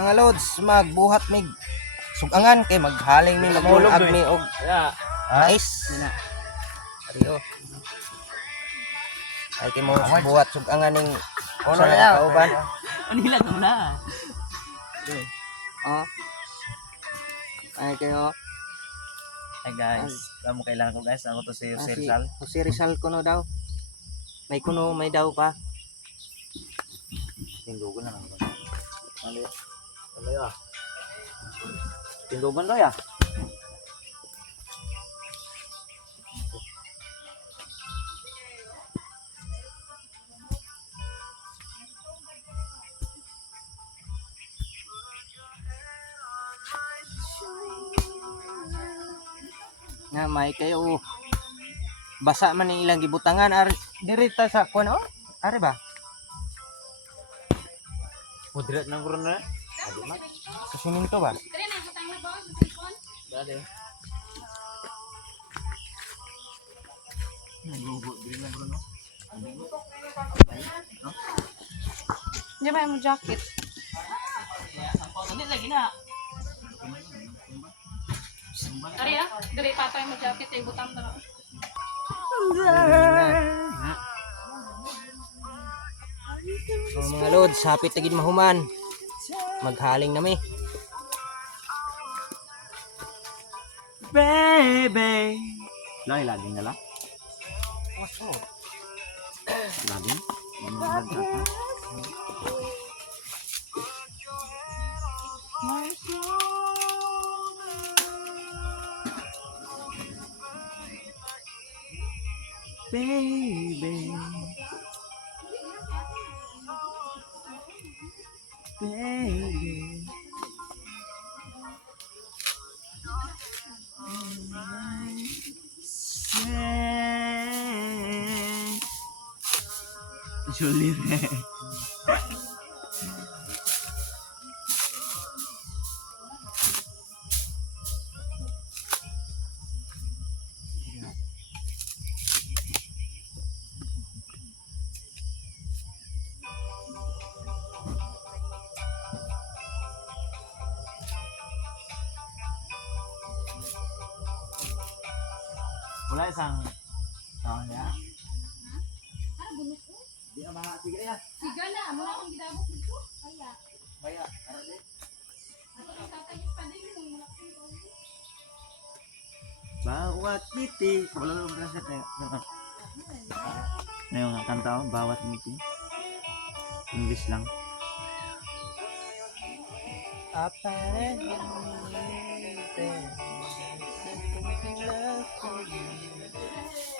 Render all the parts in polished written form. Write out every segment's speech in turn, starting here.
Mga lods, magbuhat mig sugangan kay maghaling mi magulog mi og ice. Ariyo. Ay kay mo buhat sugangan ning sa kauban. Anila to na. Oh. Ay kayo. Hey guys, mo kailangan ko guys. Ako to si Jose Rizal. Si Rizal kuno daw. May kuno, may daw pa. Tingdugan na naman. Ano ya? Tingdugan daw ya? Nga may kayo basa man ang ilang gibutangan ar dirita sa kuno. Are ba? Moderate ng kurang na. Sa siminto ba? Dade. Nagugo din lang kurang no. Di ba yung jacket? Hindi lagi na. Ari ah, dali patay mo jacket ay butang na. So mga lods, hapit na gid mahuman. Maghaling na mi. Baby. Laging na lang. Laging. Baby. Baby. Sulit eh. Wala isang taon ya. Di na mga sige ya. Siga na, amo na akong gidabot dito. Kaya. Baya, ano din? Ako ang tatayos pa din yung mga ko. Bawat ngiti. Wala lang braset eh. Na yung kanta ko, bawat ngiti. English lang.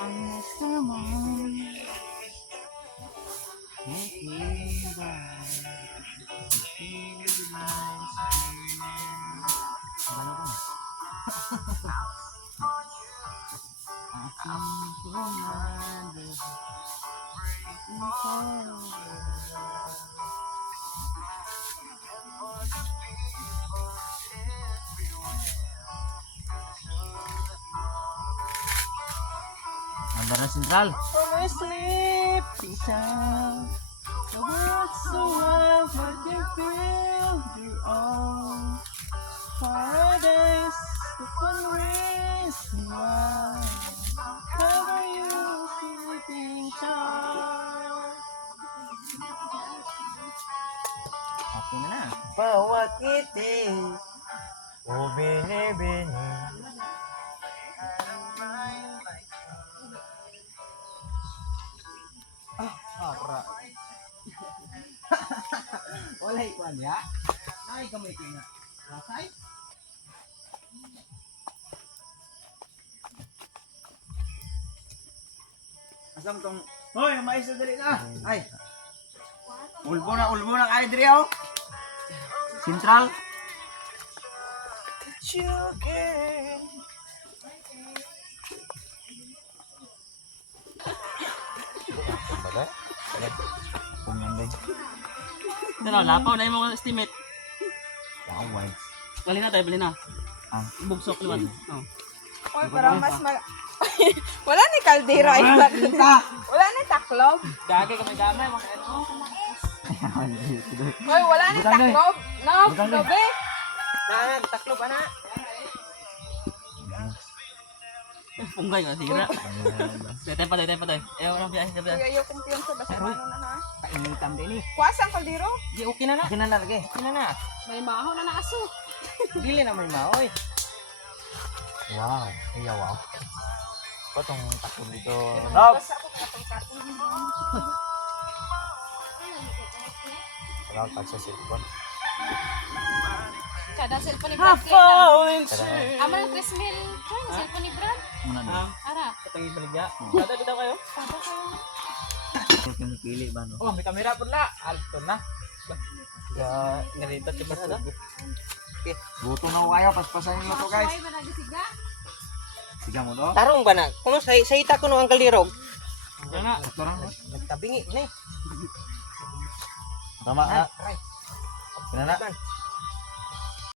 Ang sama Bandara Sentral. My sleeping sound. The world's so wild, I can feel you all. Paradise, the fun reason why. Cover you, sleeping child. Okay na na. Bawat ngiti, o bini-bini. Ara. Wala ikwan ya. Ay kamay ko nga. Rasay. Asam tong hoy, mais na dali na. Ay. Ulbo na kay diri oh. Sentral. Chicken. Pumanday. Dala lapaw na imong estimate. Laway. Bali na tayo, bali na. Ah. Bugsok liwan. Oh. Oy, parang mas wala ni kaldero ay wala ni taklob. Gagay kamay gamay mga ano. Hoy, wala ni Butang, Day. taklob. No, Butang, Day. lobe. Taklob ana. Punggay nga, sige na. Tayo pa tayo. Ayaw na biyahe ka biyahe. Kuya, ayaw kumpiyansa ba sa ano na ha? Painitam din eh. Kuwasang kaldero. Di okay na na. Okay na na lagi. Okay na na. May maho na naaso. Dili na may maoy. Wow. Iya wow. Patong taklob dito. Rob! Basta ako katong-katong. Wala kang sa cellphone. Kada cellphone ni Brad kaya na. Ama ng Chris Mill. Ay, ang cellphone ni Brad. Muna na. Ara. Katangin baligya. Kada bitaw kayo. Kada kayo. Ito yung pili ba no? Oh, may kamera po na. Alto na. Ya, naritat ka ba sa Buto na ko kayo, paspasan nyo to guys. Ay, ba nagisiga? Siga mo to. Tarong ba na? Kuno sa ita ko no ang kalirog. Yan na. Sakto lang. Nagtabingi na eh. Tama na. Ay. Kina na.